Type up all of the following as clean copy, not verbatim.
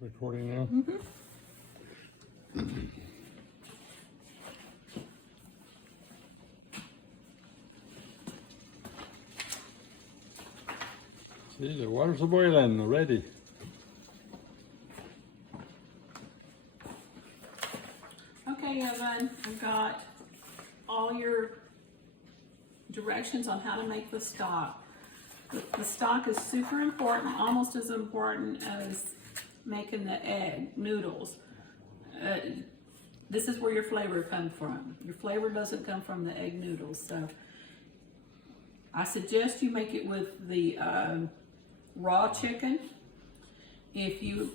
Recording now? See, the water's boiling already. Okay, Evan, I've got all your directions on how to make the stock. The stock is super important, almost as important as making the egg noodles. This is where your flavor comes from. Your flavor doesn't come from the egg noodles. So I suggest you make it with the raw chicken. If you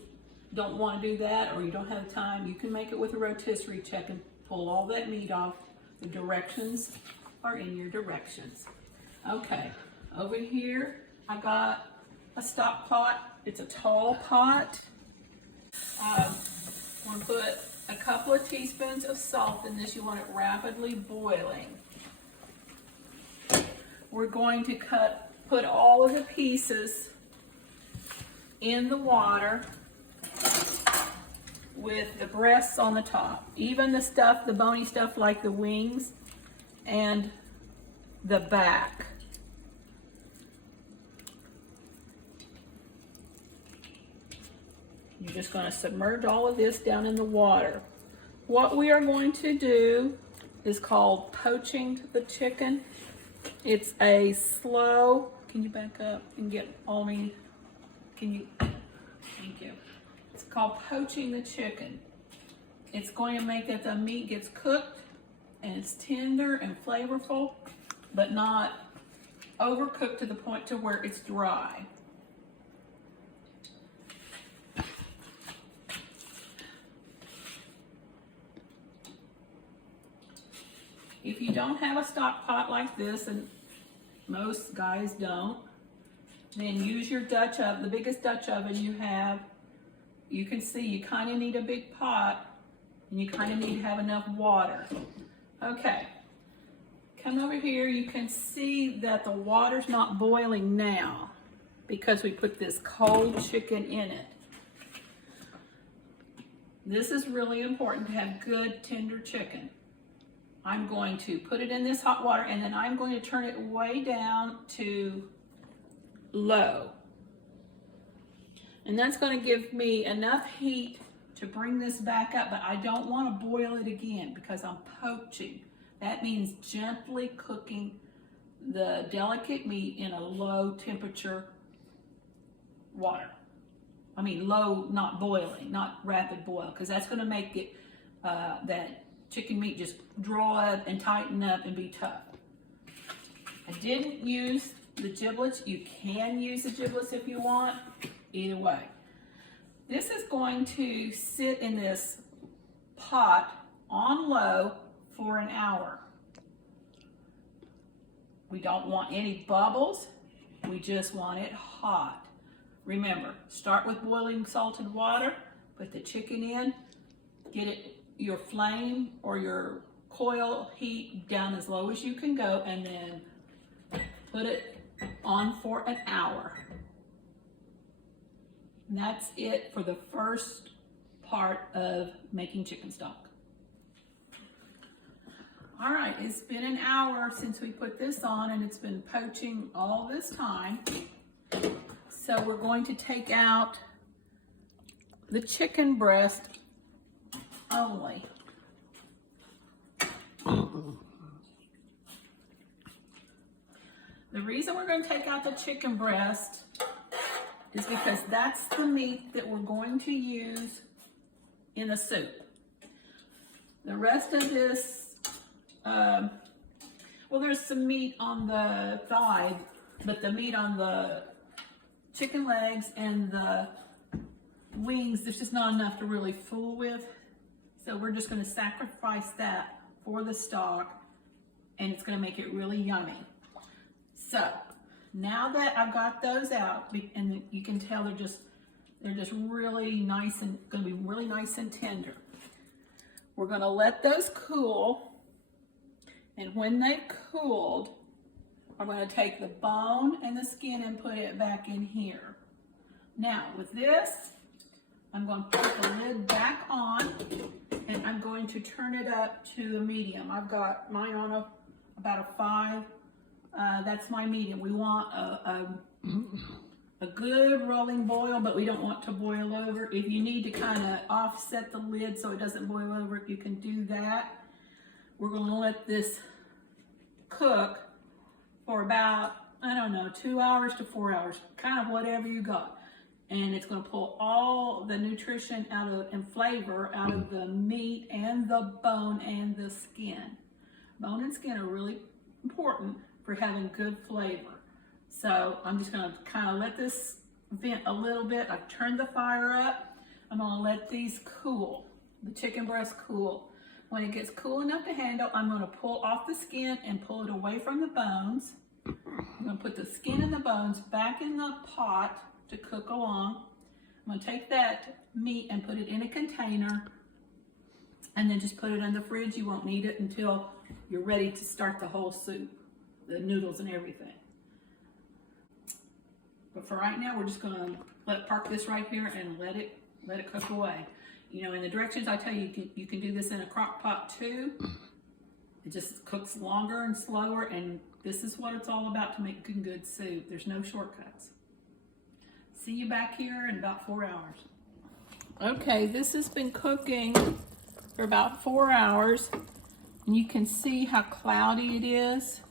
don't want to do that or you don't have time, you can make it with a rotisserie chicken. Pull all that meat off. The directions are in your directions. Okay, over here I got a stock pot. It's a tall pot. We're gonna put a couple of teaspoons of salt in this. You want it rapidly boiling. We're going to put all of the pieces in the water with the breasts on the top. Even the stuff, the bony stuff like the wings and the back. You're just going to submerge all of this down in the water. What we are going to do is called poaching the chicken. It's a slow, can you back up and get all me, can you, thank you. It's called poaching the chicken. It's going to make that the meat gets cooked and it's tender and flavorful, but not overcooked to the point to where it's dry. If you don't have a stock pot like this, and most guys don't, then use your Dutch oven, the biggest Dutch oven you have. You can see you kind of need a big pot and you kind of need to have enough water. Okay, come over here. You can see that the water's not boiling now because we put this cold chicken in it. This is really important to have good tender chicken. I'm going to put it in this hot water and then I'm going to turn it way down to low. And that's going to give me enough heat to bring this back up, but I don't want to boil it again because I'm poaching. That means gently cooking the delicate meat in a low temperature water. I mean low, not boiling, not rapid boil, because that's going to make it that chicken meat just draw up and tighten up and be tough. I didn't use the giblets. You can use the giblets if you want. Either way. This is going to sit in this pot on low for an hour. We don't want any bubbles. We just want it hot. Remember, start with boiling salted water, put the chicken in, get it your flame or your coil heat down as low as you can go, and then put it on for an hour. And that's it for the first part of making chicken stock. All right, it's been an hour since we put this on and it's been poaching all this time. So we're going to take out the chicken breast only. The reason we're going to take out the chicken breast is because that's the meat that we're going to use in the soup. The rest of this, well, there's some meat on the thigh, but the meat on the chicken legs and the wings, there's just not enough to really fool with. So we're just going to sacrifice that for the stock, and it's going to make it really yummy. So now that I've got those out, and you can tell they're just really nice and going to be really nice and tender. We're going to let those cool, and when they've cooled, I'm going to take the bone and the skin and put it back in here. Now with this, I'm going to put the lid back on, and I'm going to turn it up to a medium. I've got mine on about a 5. That's my medium. We want a good rolling boil, but we don't want to boil over. If you need to kind of offset the lid so it doesn't boil over, you can do that. We're going to let this cook for about, I don't know, 2 hours to 4 hours, kind of whatever you got. And it's going to pull all the nutrition out of and flavor out of the meat and the bone and the skin. Bone and skin are really important for having good flavor. So I'm just going to kind of let this vent a little bit. I've turned the fire up. I'm going to let these cool, the chicken breast cool. When it gets cool enough to handle, I'm going to pull off the skin and pull it away from the bones. I'm going to put the skin and the bones back in the pot to cook along. I'm going to take that meat and put it in a container and then just put it in the fridge. You won't need it until you're ready to start the whole soup, the noodles and everything. But for right now, we're just going to park this right here and let it cook away. You know, in the directions I tell you, you can do this in a crock pot too. It just cooks longer and slower, and this is what it's all about to make good soup. There's no shortcuts. See you back here in about 4 hours. Okay, this has been cooking for about 4 hours, and you can see how cloudy it is.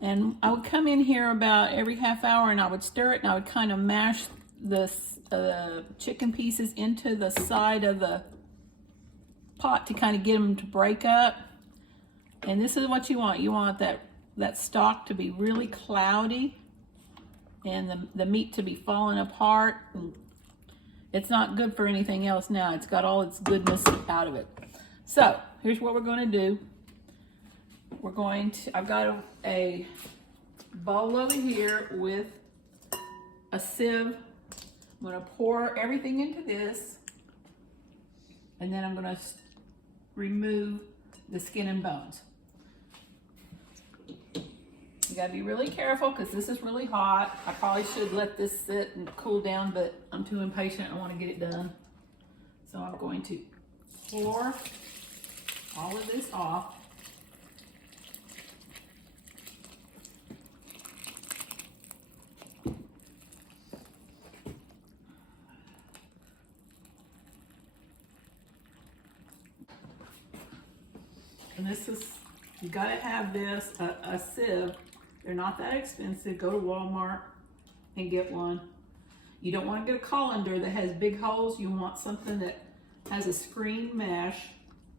And I would come in here about every half hour and I would stir it, and I would kind of mash the chicken pieces into the side of the pot to kind of get them to break up. And this is what you want. You want that stock to be really cloudy and the meat to be falling apart. And it's not good for anything else now. It's got all its goodness out of it. So here's what we're going to do. I've got a bowl over here with a sieve. I'm going to pour everything into this, and then I'm going to remove the skin and bones. You got to be really careful because this is really hot. I probably should let this sit and cool down, but I'm too impatient. I want to get it done. So I'm going to pour all of this off. And this is, you gotta have this, a sieve. They're not that expensive. Go to Walmart and get one. You don't want to get a colander that has big holes. You want something that has a screen mesh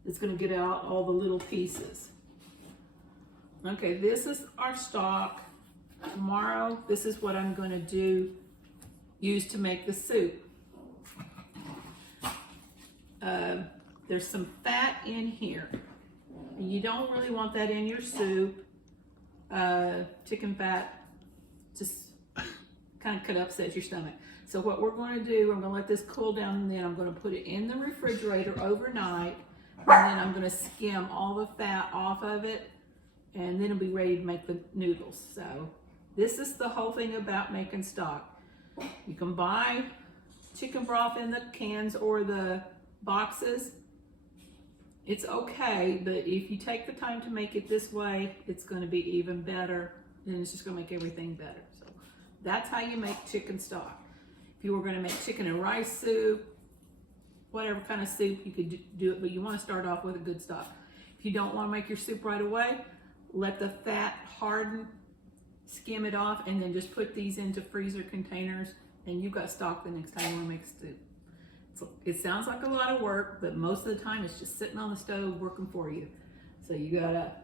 that's gonna get out all the little pieces. Okay, this is our stock. Tomorrow, this is what I'm gonna use to make the soup. There's some fat in here. You don't really want that in your soup. Chicken fat just kind of upsets your stomach. So what we're going to do, I'm going to let this cool down, and then I'm going to put it in the refrigerator overnight, and then I'm going to skim all the fat off of it, and then it'll be ready to make the noodles. So this is the whole thing about making stock. You can buy chicken broth in the cans or the boxes. It's okay, but if you take the time to make it this way, it's going to be even better, and it's just going to make everything better. So that's how you make chicken stock. If you were going to make chicken and rice soup, whatever kind of soup, you could do it, but you want to start off with a good stock. If you don't want to make your soup right away, let the fat harden, skim it off, and then just put these into freezer containers, and you've got stock the next time you want to make a soup. So it sounds like a lot of work, but most of the time it's just sitting on the stove working for you. So you got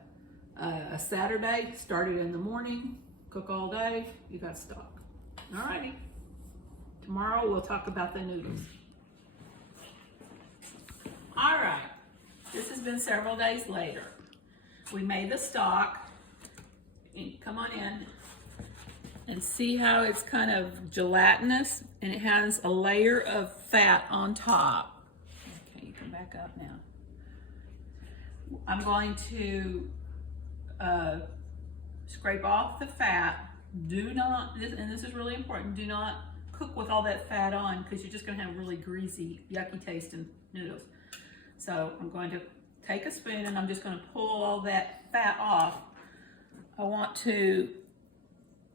a Saturday, start it in the morning, cook all day, you got stock. Alrighty. Tomorrow we'll talk about the noodles. Alright, this has been several days later. We made the stock. Come on in and see how it's kind of gelatinous, and it has a layer of fat on top. Okay, you can back up now. I'm going to scrape off the fat. Do not, and this is really important, do not cook with all that fat on because you're just gonna have really greasy, yucky tasting noodles. So I'm going to take a spoon and I'm just gonna pull all that fat off. I want to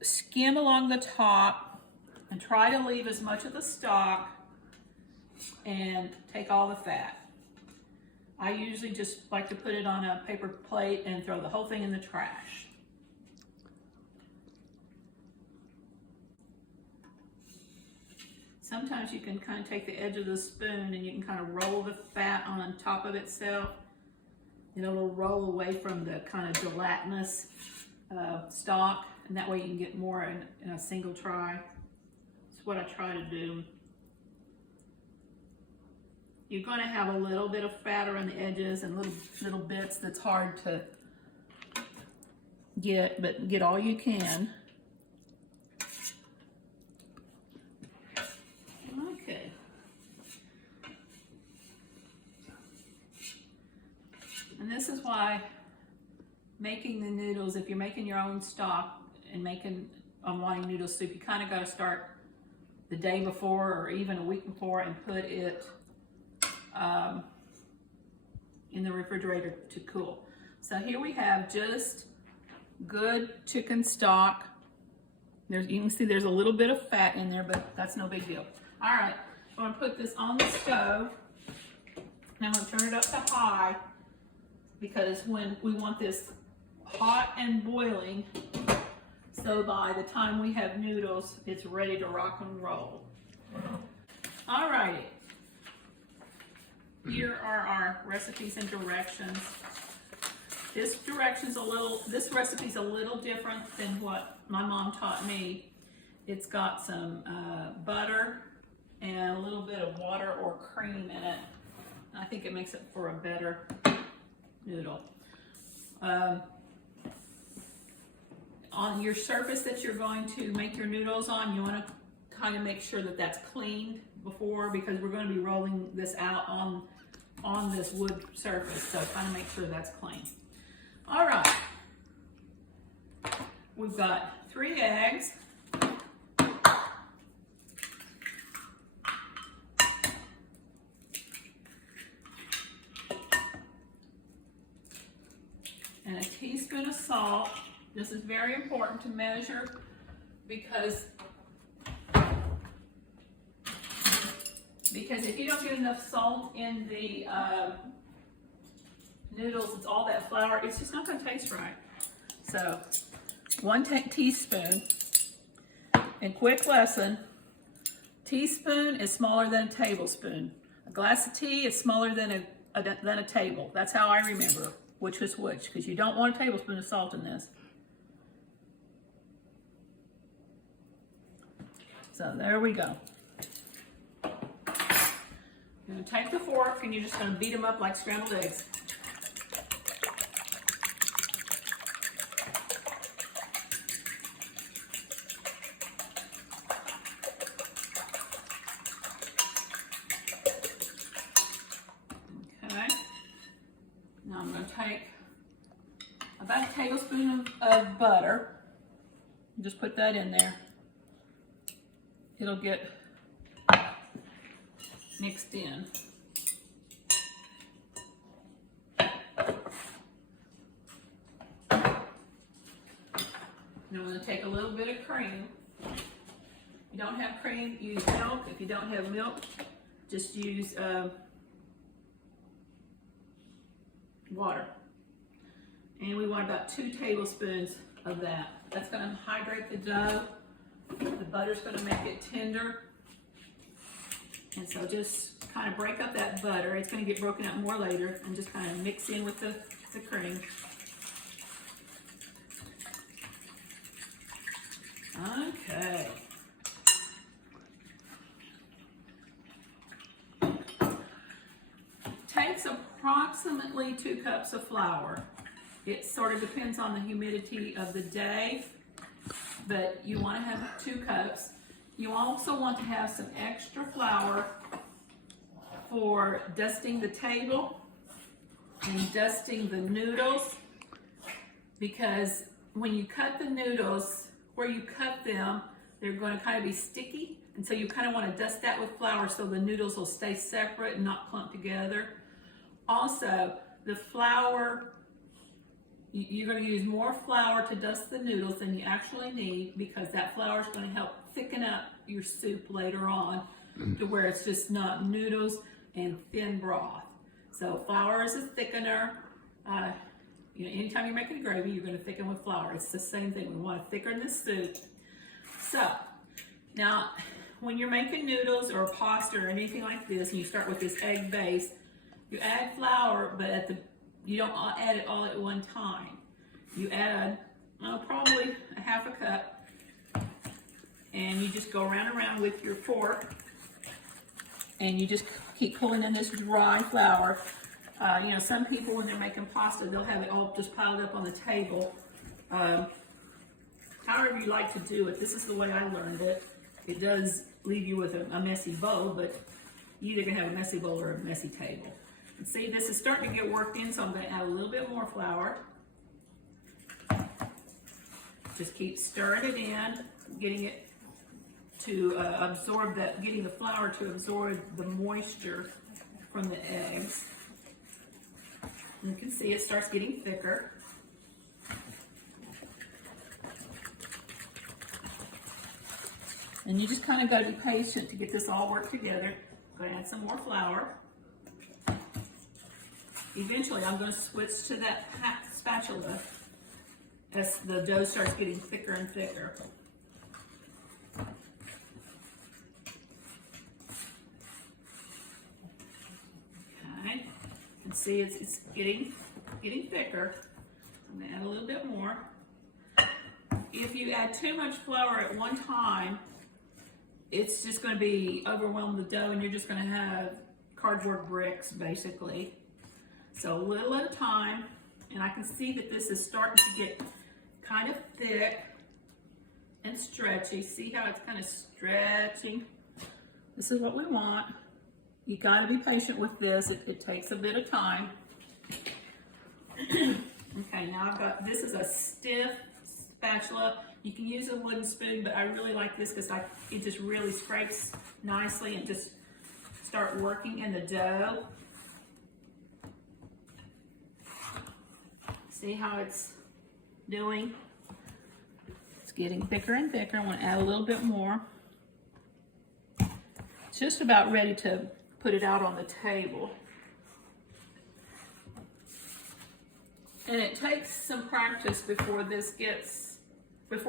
skim along the top and try to leave as much of the stock and take all the fat. I usually just like to put it on a paper plate and throw the whole thing in the trash. Sometimes you can kind of take the edge of the spoon and you can kind of roll the fat on top of itself. And it'll roll away from the kind of gelatinous stock, and that way you can get more in a single try. That's what I try to do. You're going to have a little bit of fat around the edges and little bits that's hard to get, but get all you can. Okay. And this is why making the noodles, if you're making your own stock and wanting noodle soup, you kind of got to start the day before or even a week before and put it in the refrigerator to cool. So here we have just good chicken stock. You can see there's a little bit of fat in there, but that's no big deal. All right, I'm gonna put this on the stove. Now I'm gonna turn it up to high because when we want this hot and boiling, so by the time we have noodles, it's ready to rock and roll. All righty. Here are our recipes and directions. This recipe's a little different than what my mom taught me. It's got some butter and a little bit of water or cream in it. I think it makes it for a better noodle. On your surface that you're going to make your noodles on, you want to kind of make sure that that's cleaned before, because we're going to be rolling this out on this wood surface, so kind of make sure that's clean. All right, we've got 3 eggs. And a teaspoon of salt. This is very important to measure because if you don't get enough salt in the noodles, it's all that flour, it's just not going to taste right. So 1 teaspoon. And quick lesson, teaspoon is smaller than a tablespoon. A glass of tea is smaller than a table. That's how I remember which was which, because you don't want a tablespoon of salt in this. So there we go. You're going to take the fork and you're just going to beat them up like scrambled eggs. Okay. Now I'm going to take about a tablespoon of butter. Just put that in there. It'll get mixed in. Now I'm going to take a little bit of cream. If you don't have cream, use milk. If you don't have milk, just use water. And we want about 2 tablespoons of that. That's going to hydrate the dough. The butter's going to make it tender. And so just kind of break up that butter. It's going to get broken up more later, and just kind of mix in with the cream. Okay. Takes approximately 2 cups of flour. It sort of depends on the humidity of the day, but you want to have 2 cups. You also want to have some extra flour for dusting the table and dusting the noodles, because when you cut the noodles, where you cut them, they're going to kind of be sticky. And so you kind of want to dust that with flour so the noodles will stay separate and not clump together. Also, the flour, you're going to use more flour to dust the noodles than you actually need, because that flour is going to help thicken up your soup later on to where it's just not noodles and thin broth. So flour is a thickener. Anytime you're making gravy, you're going to thicken with flour. It's the same thing. We want to thicken the soup. So now, when you're making noodles or pasta or anything like this, and you start with this egg base, you add flour, but you don't add it all at one time. You add probably a half a cup, and you just go around and around with your fork, and you just keep pulling in this dry flour. Some people, when they're making pasta, they'll have it all just piled up on the table. However you like to do it, this is the way I learned it. It does leave you with a messy bowl, but you either can have a messy bowl or a messy table. And see, this is starting to get worked in, so I'm going to add a little bit more flour. Just keep stirring it in, getting it to absorb that, getting the flour to absorb the moisture from the eggs. And you can see it starts getting thicker. And you just kind of got to be patient to get this all worked together. I'm going to add some more flour. Eventually, I'm going to switch to that spatula as the dough starts getting thicker and thicker. Okay, you can see it's getting thicker. I'm going to add a little bit more. If you add too much flour at one time, it's just going to be overwhelm the dough, and you're just going to have cardboard bricks, basically. So a little at a time, and I can see that this is starting to get kind of thick and stretchy. See how it's kind of stretching? This is what we want. You got to be patient with this. It takes a bit of time. Okay, now this is a stiff spatula. You can use a wooden spoon, but I really like this because it just really scrapes nicely and just start working in the dough. See how it's doing? It's getting thicker and thicker. I want to add a little bit more. It's just about ready to put it out on the table. And it takes some practice before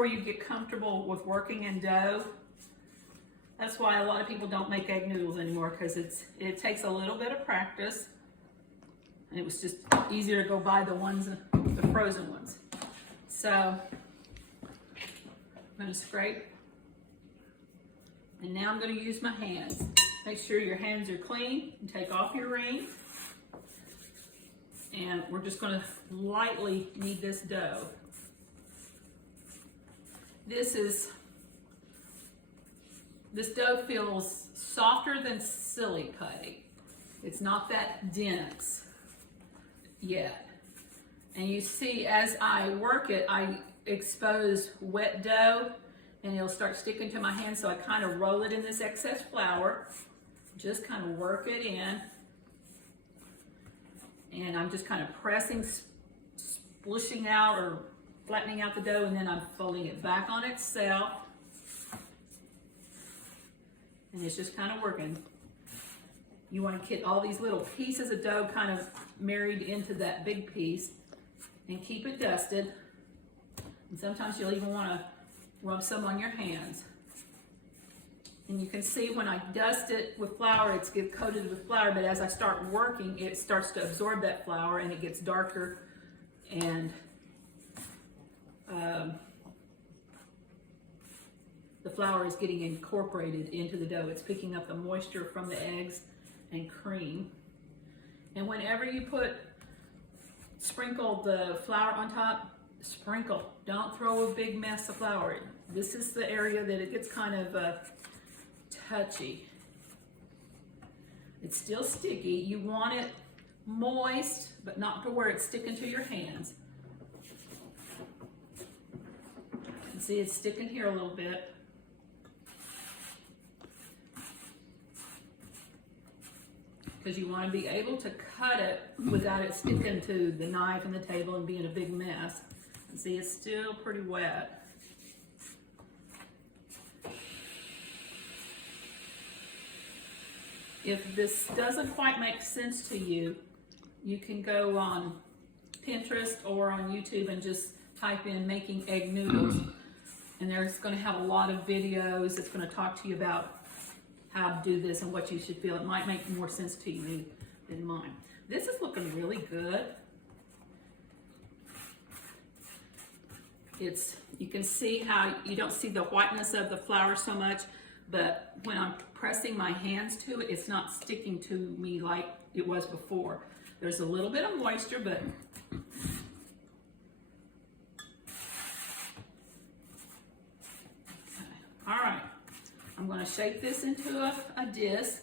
you get comfortable with working in dough. That's why a lot of people don't make egg noodles anymore, because it takes a little bit of practice. And it was just easier to go buy the frozen ones. So I'm going to scrape. And now I'm going to use my hands. Make sure your hands are clean and take off your ring. And we're just going to lightly knead this dough. This dough feels softer than silly putty. It's not that dense yet. And you see, as I work it, I expose wet dough, and it'll start sticking to my hand, so I kind of roll it in this excess flour, just kind of work it in, and I'm just kind of pressing, splishing out or flattening out the dough, and then I'm folding it back on itself, and it's just kind of working. You want to get all these little pieces of dough kind of married into that big piece, and keep it dusted. And sometimes you'll even want to rub some on your hands. And you can see when I dust it with flour, it's get coated with flour, but as I start working, it starts to absorb that flour and it gets darker, and the flour is getting incorporated into the dough. It's picking up the moisture from the eggs and cream. And whenever you sprinkle the flour on top, sprinkle. Don't throw a big mess of flour. This is the area that it gets kind of touchy. It's still sticky. You want it moist, but not to where it's sticking to your hands. You can see it's sticking here a little bit. because you want to be able to cut it without it sticking to the knife and the table and being a big mess. And see, it's still pretty wet. If this doesn't quite make sense to you, you can go on Pinterest or on YouTube and just type in making egg noodles. And there's going to have a lot of videos. It's going to talk to you about how to do this and what you should feel. It might make more sense to you than mine. This is looking really good. You can see how you don't see the whiteness of the flour so much, but when I'm pressing my hands to it, it's not sticking to me like it was before. There's a little bit of moisture, but all right, I'm going to shape this into a disc.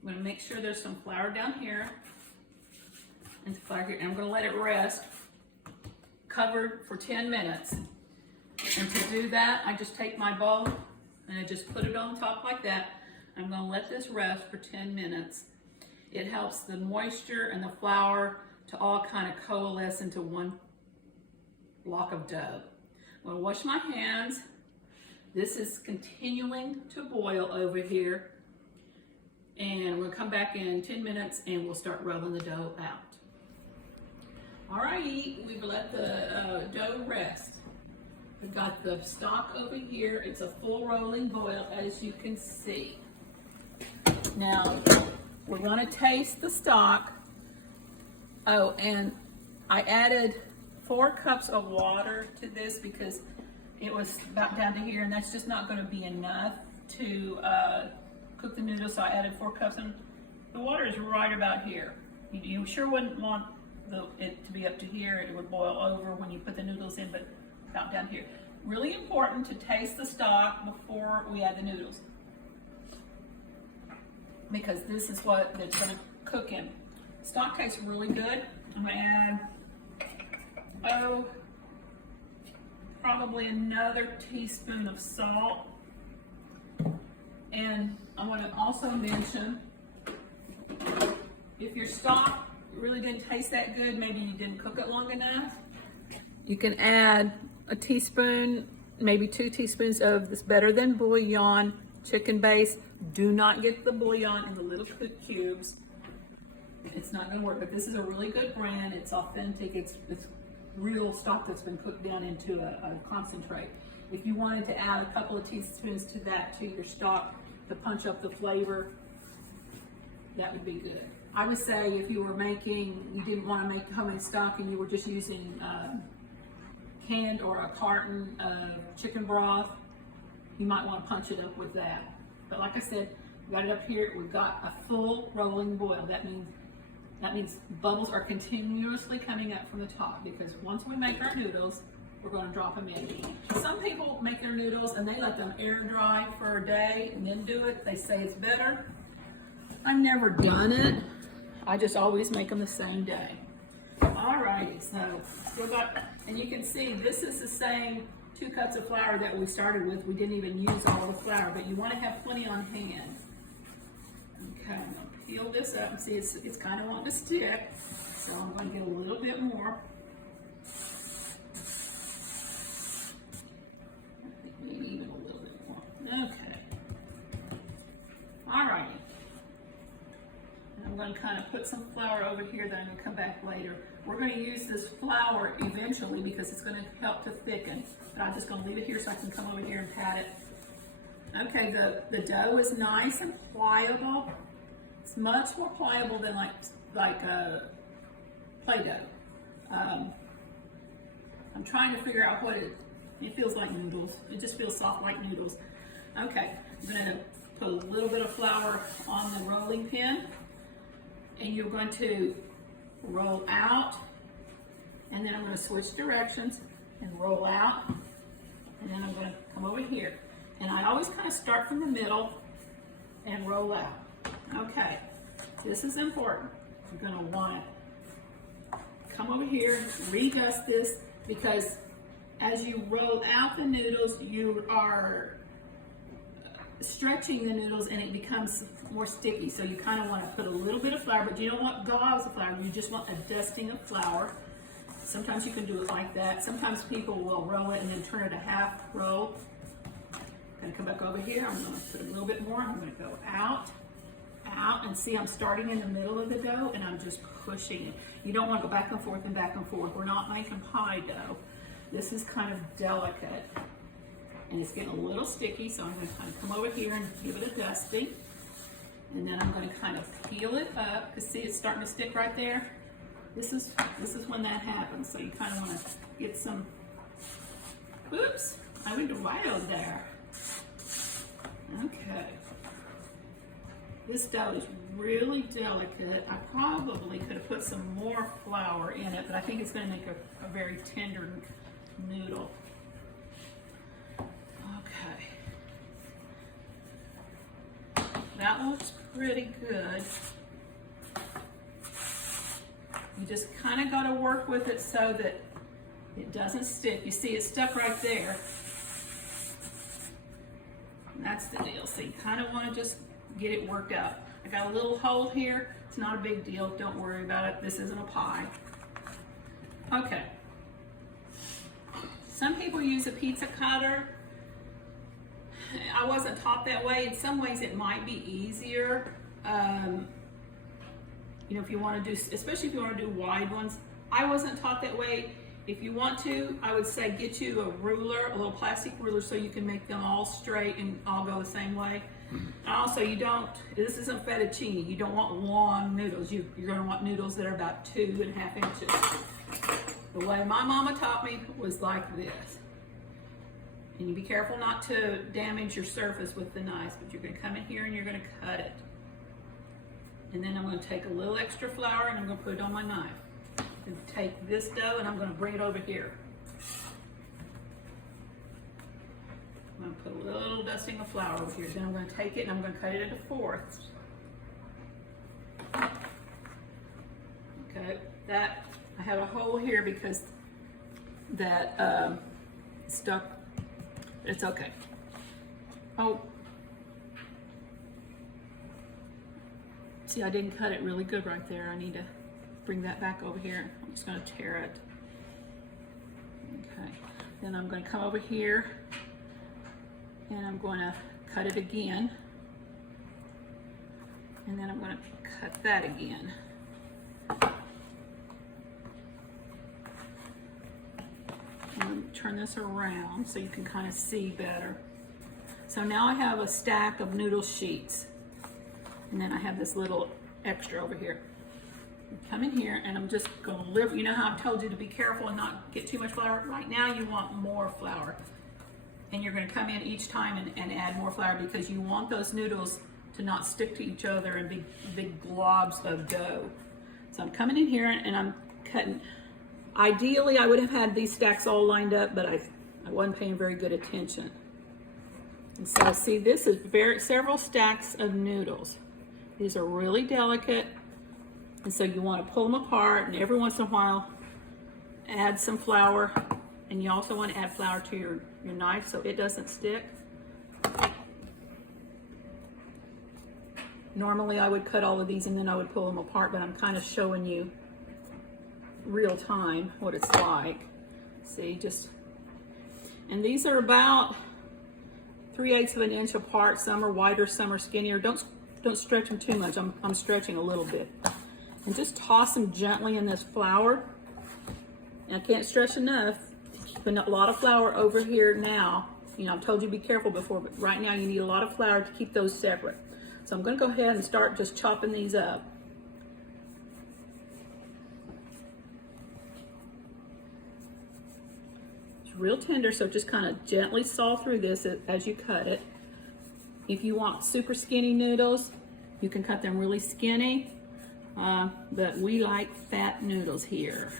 I'm going to make sure there's some flour down here and flour here, and I'm going to let it rest, covered for 10 minutes. And to do that, I just take my bowl and I just put it on top like that. I'm going to let this rest for 10 minutes. It helps the moisture and the flour to all kind of coalesce into one block of dough. I'm going to wash my hands. This is continuing to boil over here. And we'll come back in 10 minutes and we'll start rolling the dough out. Alrighty, we've let the dough rest. We've got the stock over here. It's a full rolling boil, as you can see. Now, we're going to taste the stock. Oh, and I added 4 cups of water to this because it was about down to here, and that's just not going to be enough to cook the noodles, so I added 4 cups, and the water is right about here. You sure wouldn't want it to be up to here. It would boil over when you put the noodles in, but about down here. Really important to taste the stock before we add the noodles, because this is what it's going to cook in. Stock tastes really good. I'm going to add, probably another teaspoon of salt. And I want to also mention, if your stock really didn't taste that good, maybe you didn't cook it long enough, you can add a teaspoon, maybe 2 teaspoons of this Better Than Bouillon chicken base. Do not get the bouillon in the little cubes. It's not going to work, but this is a really good brand. It's authentic. It's real stock that's been cooked down into a concentrate. If you wanted to add a couple of teaspoons to that, to your stock, to punch up the flavor, that would be good. I would say if you didn't want to make homemade stock and you were just using canned or a carton of chicken broth, you might want to punch it up with that. But like I said, we got it up here. We've got a full rolling boil. That means bubbles are continuously coming up from the top, because once we make our noodles, we're going to drop them in. Some people make their noodles and they let them air dry for a day and then do it. They say it's better. I've never done it. I just always make them the same day. Alrighty, so we got, and you can see this is the same 2 cups of flour that we started with. We didn't even use all the flour, but you want to have plenty on hand. Okay, I'm going to peel this up and see it's kind of wanting to stick, so I'm going to get a little bit more. Maybe even a little bit more. Okay. Alrighty. I'm going to kind of put some flour over here that I'm going to come back later. We're going to use this flour eventually because it's going to help to thicken. But I'm just going to leave it here so I can come over here and pat it. Okay, the dough is nice and pliable. It's much more pliable than like Play-Doh. I'm trying to figure out what it feels like noodles. It just feels soft like noodles. Okay, I'm going to put a little bit of flour on the rolling pin. And you're going to roll out, and then I'm going to switch directions and roll out, and then I'm going to come over here. And I always kind of start from the middle and roll out. Okay, this is important. You're going to want to come over here, redust this, because as you roll out the noodles, you are stretching the noodles and it becomes more sticky. So you kind of want to put a little bit of flour, but you don't want gobs of flour. You just want a dusting of flour. Sometimes you can do it like that. Sometimes people will roll it and then turn it a half roll. I'm gonna come back over here. I'm gonna put a little bit more. I'm gonna go out, out, and see I'm starting in the middle of the dough and I'm just pushing it. You don't want to go back and forth and back and forth. We're not making pie dough. This is kind of delicate and it's getting a little sticky, so I'm gonna kind of come over here and give it a dusting. And then I'm gonna kind of peel it up, because see it's starting to stick right there. This is when that happens. So you kind of want to get some, oops, I went wild there. Okay. This dough is really delicate. I probably could have put some more flour in it, but I think it's going to make a very tender noodle. Okay. That looks pretty good. You just kind of got to work with it so that it doesn't stick. You see, it's stuck right there. And that's the deal. So you kind of want to just get it worked out. I got a little hole here. It's not a big deal. Don't worry about it. This isn't a pie. Okay. Some people use a pizza cutter. I wasn't taught that way. In some ways, it might be easier. You know, if you want to do, especially if you want to do wide ones. I wasn't taught that way. If you want to, I would say get you a ruler, a little plastic ruler, so you can make them all straight and all go the same way. And also, you don't, this isn't fettuccine. You don't want long noodles. You're going to want noodles that are about 2.5 inches. The way my mama taught me was like this. And you be careful not to damage your surface with the knife, but you're going to come in here and you're going to cut it. And then I'm going to take a little extra flour and I'm going to put it on my knife. And take this dough and I'm going to bring it over here. I'm going to put a little dusting of flour over here. Then I'm going to take it and I'm going to cut it into fourths. Okay, that I have a hole here because that stuck. It's okay. Oh. See, I didn't cut it really good right there. I need to bring that back over here. I'm just going to tear it. Okay. Then I'm going to come over here and I'm going to cut it again. And then I'm going to cut that again. And turn this around so you can kind of see better. So now I have a stack of noodle sheets. And then I have this little extra over here. Come in here and I'm just going to live. You know how I've told you to be careful and not get too much flour? Right now you want more flour. And you're going to come in each time and add more flour because you want those noodles to not stick to each other in big globs of dough. So I'm coming in here and I'm cutting. Ideally I would have had these stacks all lined up, but I wasn't paying very good attention. And so see, this is several stacks of noodles. These are really delicate, and so you want to pull them apart, and every once in a while add some flour, and you also want to add flour to your knife so it doesn't stick. Normally I would cut all of these and then I would pull them apart, but I'm kind of showing you real time what it's like. See, just, and these are about 3/8 of an inch apart. Some are wider, some are skinnier. Don't stretch them too much. I'm stretching a little bit. And just toss them gently in this flour. And I can't stretch enough. Put a lot of flour over here now. You know, I've told you to be careful before, but right now you need a lot of flour to keep those separate. So I'm going to go ahead and start just chopping these up. It's real tender, so just kind of gently saw through this as you cut it. If you want super skinny noodles, you can cut them really skinny, but we like fat noodles here.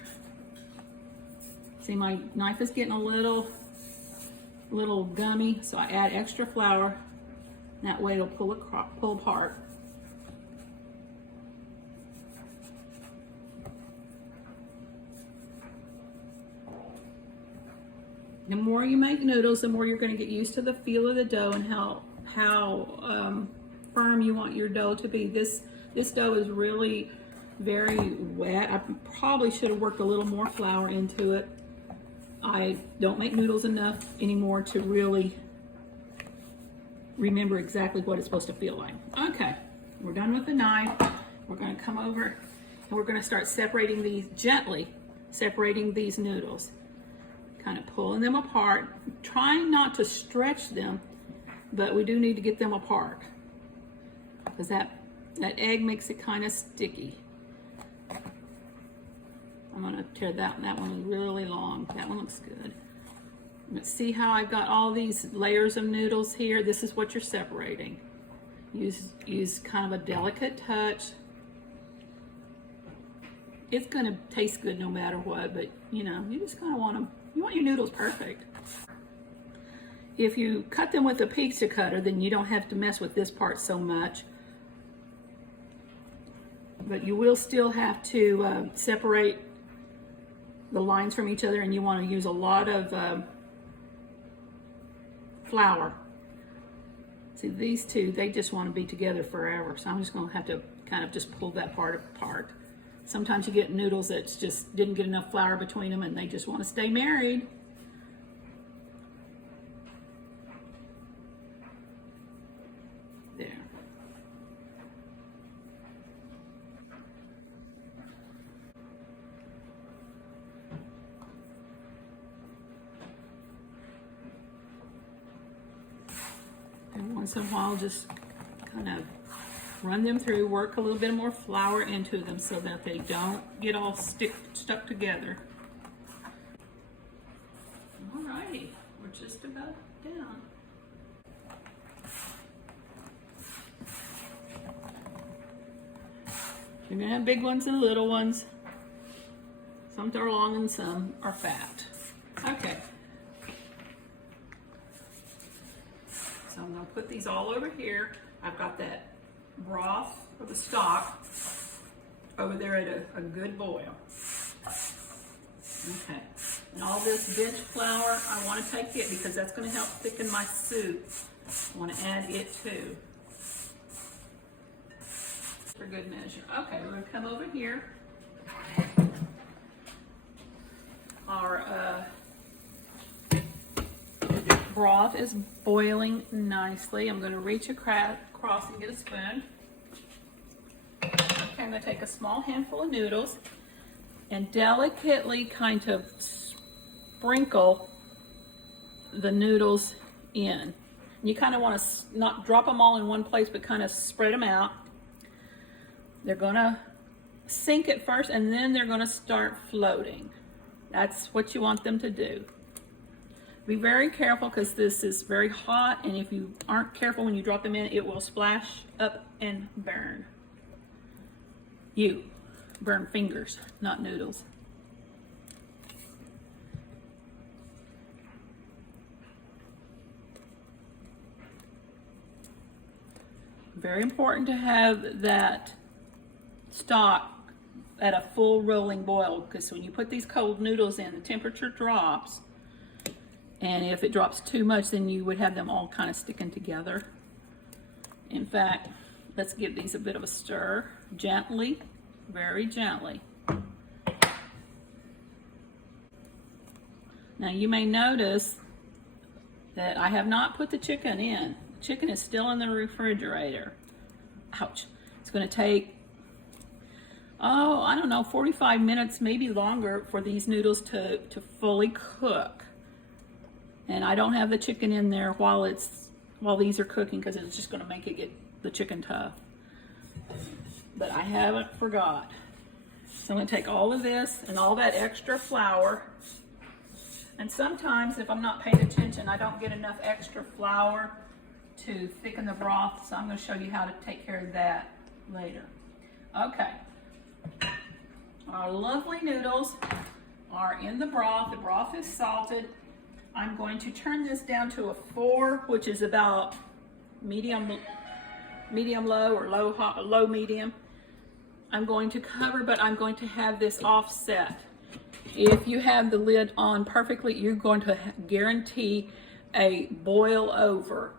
See, my knife is getting a little gummy, so I add extra flour. That way it'll pull apart. The more you make noodles, the more you're going to get used to the feel of the dough and how how firm you want your dough to be. This dough is really very wet. I probably should have worked a little more flour into it. I don't make noodles enough anymore to really remember exactly what it's supposed to feel like. Okay, we're done with the knife. We're going to come over and we're going to start separating these, gently separating these noodles. Kind of pulling them apart, trying not to stretch them, but we do need to get them apart because that egg makes it kind of sticky. I'm going to tear that one really long. That one looks good. But see how I've got all these layers of noodles here? This is what you're separating. Use kind of a delicate touch. It's going to taste good no matter what, but you know, you just kind of want them. You want your noodles perfect. If you cut them with a pizza cutter, then you don't have to mess with this part so much. But you will still have to separate the lines from each other, and you want to use a lot of flour. See, these two, they just want to be together forever, so I'm just going to have to kind of just pull that part apart. Sometimes you get noodles that just didn't get enough flour between them and they just want to stay married. There. And once in a while, just kind of run them through, work a little bit more flour into them so that they don't get all stuck together. Alrighty, we're just about done. You're gonna have big ones and little ones. Some are long and some are fat. Okay. So I'm gonna put these all over here. I've got that broth or the stock over there at a good boil. Okay, and all this bench flour, I want to take it because that's going to help thicken my soup. I want to add it too, for good measure. Okay, we're going to come over here. Our broth is boiling nicely. I'm going to reach across and get a spoon. Okay, I'm going to take a small handful of noodles and delicately kind of sprinkle the noodles in. And you kind of want to not drop them all in one place, but kind of spread them out. They're going to sink at first and then they're going to start floating. That's what you want them to do. Be very careful because this is very hot, and if you aren't careful when you drop them in, it will splash up and burn. You burn fingers, not noodles. Very important to have that stock at a full rolling boil, because when you put these cold noodles in, the temperature drops. And if it drops too much, then you would have them all kind of sticking together. In fact, let's give these a bit of a stir, gently, very gently. Now you may notice that I have not put the chicken in. The chicken is still in the refrigerator. Ouch. It's going to take, oh, I don't know, 45 minutes, maybe longer for these noodles to fully cook. And I don't have the chicken in there while these are cooking because it's just going to make it get the chicken tough. But I haven't forgot. So I'm going to take all of this and all that extra flour. And sometimes if I'm not paying attention, I don't get enough extra flour to thicken the broth. So I'm going to show you how to take care of that later. Okay. Our lovely noodles are in the broth. The broth is salted. I'm going to turn this down to a 4, which is about medium low or low medium. I'm going to cover, but I'm going to have this offset. If you have the lid on perfectly, you're going to guarantee a boil over.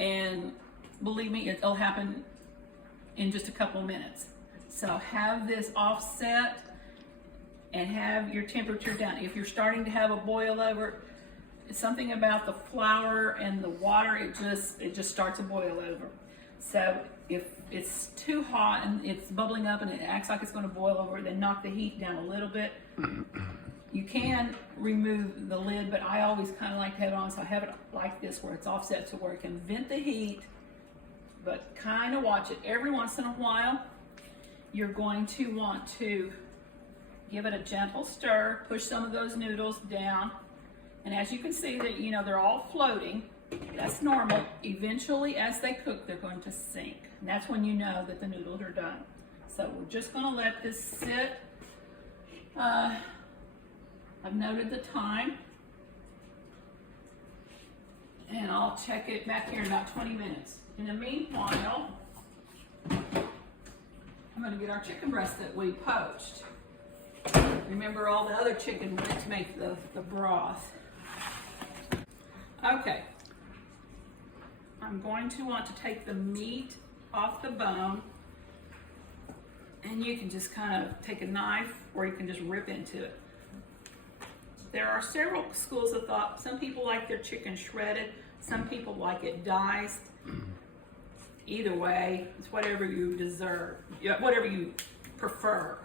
and believe me, it'll happen in just a couple minutes. So have this offset and have your temperature down. If you're starting to have a boil over, it's something about the flour and the water, it just starts to boil over. So if it's too hot and it's bubbling up and it acts like it's going to boil over, then knock the heat down a little bit. You can remove the lid, but I always kind of like to have it on, so I have it like this where it's offset to where it can vent the heat, but kind of watch it. Every once in a while, you're going to want to give it a gentle stir, push some of those noodles down, and as you can see that, you know, they're all floating. That's normal. Eventually, as they cook, they're going to sink. And that's when you know that the noodles are done. So we're just going to let this sit. I've noted the time. And I'll check it back here in about 20 minutes. In the meanwhile, I'm going to get our chicken breast that we poached. Remember, all the other chicken went to make the broth. Okay. I'm going to want to take the meat off the bone, and you can just kind of take a knife or you can just rip into it. There are several schools of thought. Some people like their chicken shredded, some people like it diced. Either way, it's whatever you deserve, whatever you prefer.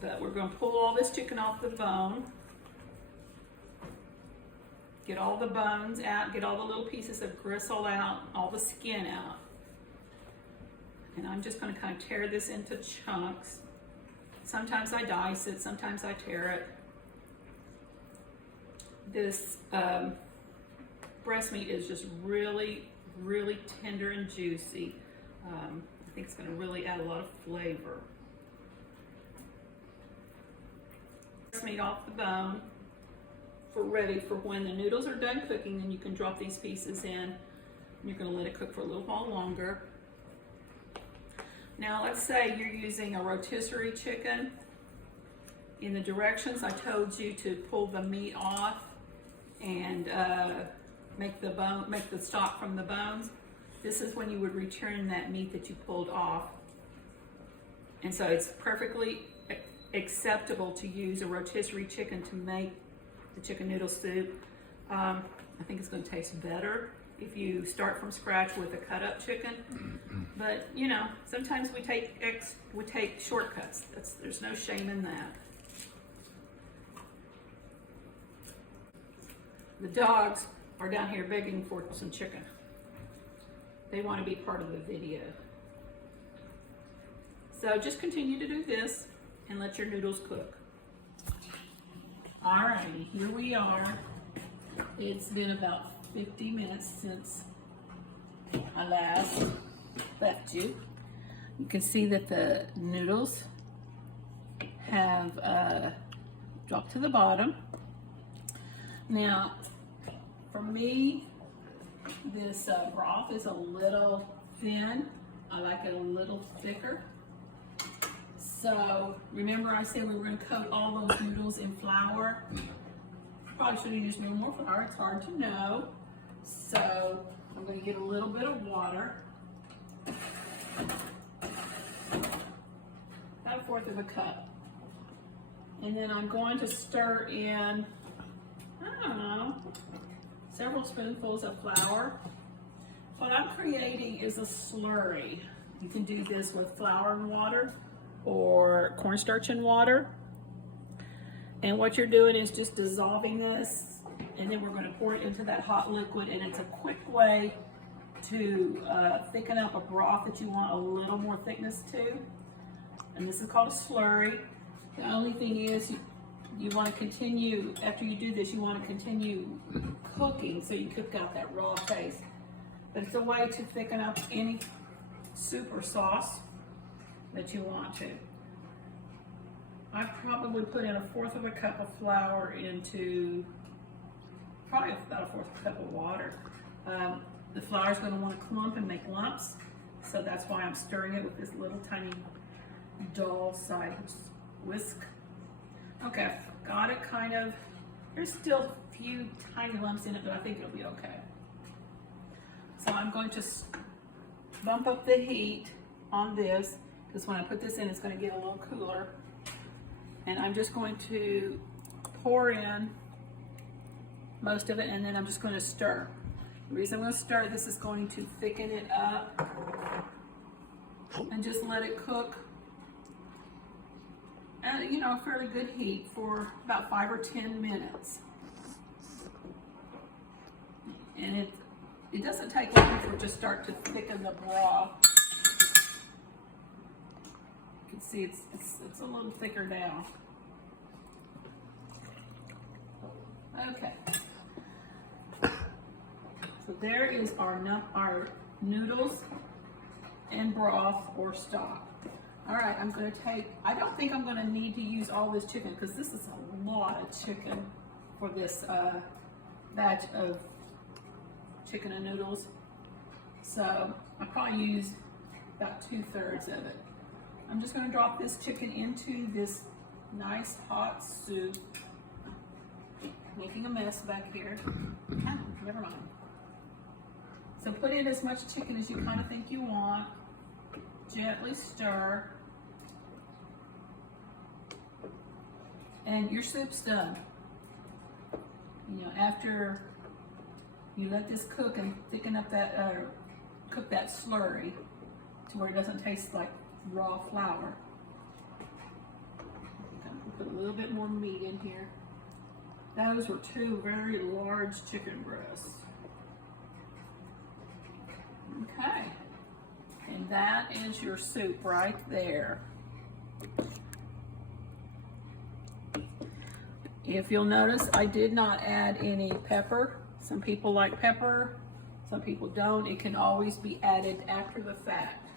But we're going to pull all this chicken off the bone. Get all the bones out, get all the little pieces of gristle out, all the skin out. And I'm just going to kind of tear this into chunks. Sometimes I dice it, sometimes I tear it. This breast meat is just really, really tender and juicy. I think it's going to really add a lot of flavor. Breast meat off the bone. Ready for when the noodles are done cooking, then you can drop these pieces in. You're going to let it cook for a little while longer. Now let's say you're using a rotisserie chicken. In the directions I told you to pull the meat off and make the stock from the bones. This is when you would return that meat that you pulled off. And so it's perfectly acceptable to use a rotisserie chicken to make the chicken noodle soup. I think it's going to taste better if you start from scratch with a cut up chicken. But you know, sometimes we take shortcuts. There's no shame in that. The dogs are down here begging for some chicken. They want to be part of the video. So just continue to do this and let your noodles cook. Alrighty, here we are. It's been about 50 minutes since I last left you. You can see that the noodles have dropped to the bottom. Now, for me, this broth is a little thin. I like it a little thicker. So remember I said we were going to coat all those noodles in flour. Probably should have used a little more flour. It's hard to know. So I'm going to get a little bit of water. About 1/4 of a cup. And then I'm going to stir in, I don't know, several spoonfuls of flour. What I'm creating is a slurry. You can do this with flour and water or cornstarch and water. And what you're doing is just dissolving this, and then we're going to pour it into that hot liquid, and it's a quick way to thicken up a broth that you want a little more thickness to. And this is called a slurry. The only thing is you want to continue, after you do this, you want to continue cooking so you cook out that raw taste. But it's a way to thicken up any soup or sauce that you want to. I probably put in 1/4 of a cup of flour into probably about 1/4 cup of water. The flour is going to want to clump and make lumps, so that's why I'm stirring it with this little tiny doll sized whisk. Okay, I've got it kind of, there's still a few tiny lumps in it, but I think it'll be okay. So I'm going to bump up the heat on this, because when I put this in, it's going to get a little cooler. And I'm just going to pour in most of it, and then I'm just going to stir. The reason I'm going to stir this is going to thicken it up and just let it cook at, you know, a fairly good heat for about 5 or 10 minutes. And it doesn't take long for it to start to thicken the broth. You can see it's a little thicker now. Okay. So there is our noodles and broth or stock. All right, I'm going to I don't think I'm going to need to use all this chicken, because this is a lot of chicken for this batch of chicken and noodles. So I'll probably use about 2/3 of it. I'm just going to drop this chicken into this nice hot soup. Making a mess back here. Oh, never mind. So put in as much chicken as you kind of think you want. Gently stir. And your soup's done. You know, after you let this cook and thicken up that, cook that slurry to where it doesn't taste like raw flour. Put a little bit more meat in here. Those were 2 very large chicken breasts. Okay, and that is your soup right there. If you'll notice, I did not add any pepper. Some people like pepper, some people don't. It can always be added after the fact.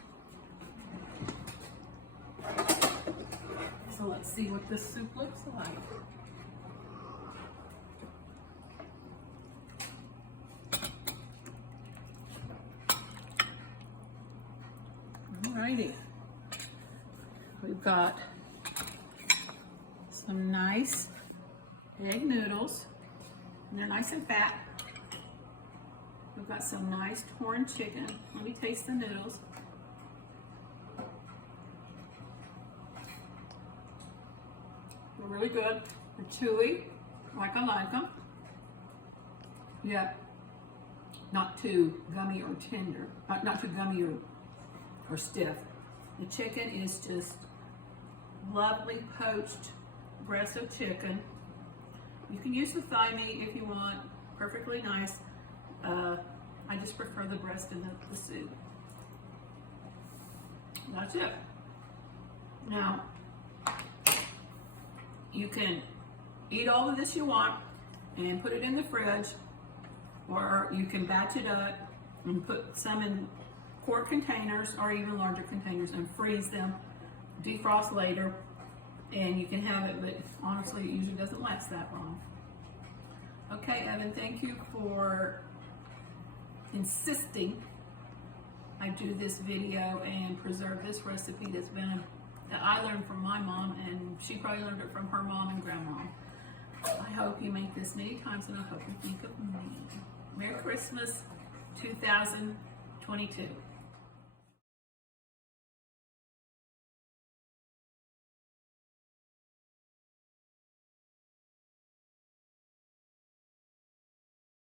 So let's see what this soup looks like. Alrighty, we've got some nice egg noodles, and they're nice and fat. We've got some nice torn chicken. Let me taste the noodles. They're really good. They're chewy, like I like them. Yet not too gummy or tender, not too gummy or stiff. The chicken is just lovely poached breast of chicken. You can use the thigh meat if you want, perfectly nice. I just prefer the breast in the soup. That's it. Now, you can eat all of this you want and put it in the fridge, or you can batch it up and put some in quart containers or even larger containers and freeze them, defrost later, and you can have it, but honestly it usually doesn't last that long. Okay, Evan, thank you for insisting I do this video and preserve this recipe that I learned from my mom, and she probably learned it from her mom and grandma. I hope you make this many times, and I hope you think of me. Merry Christmas 2022.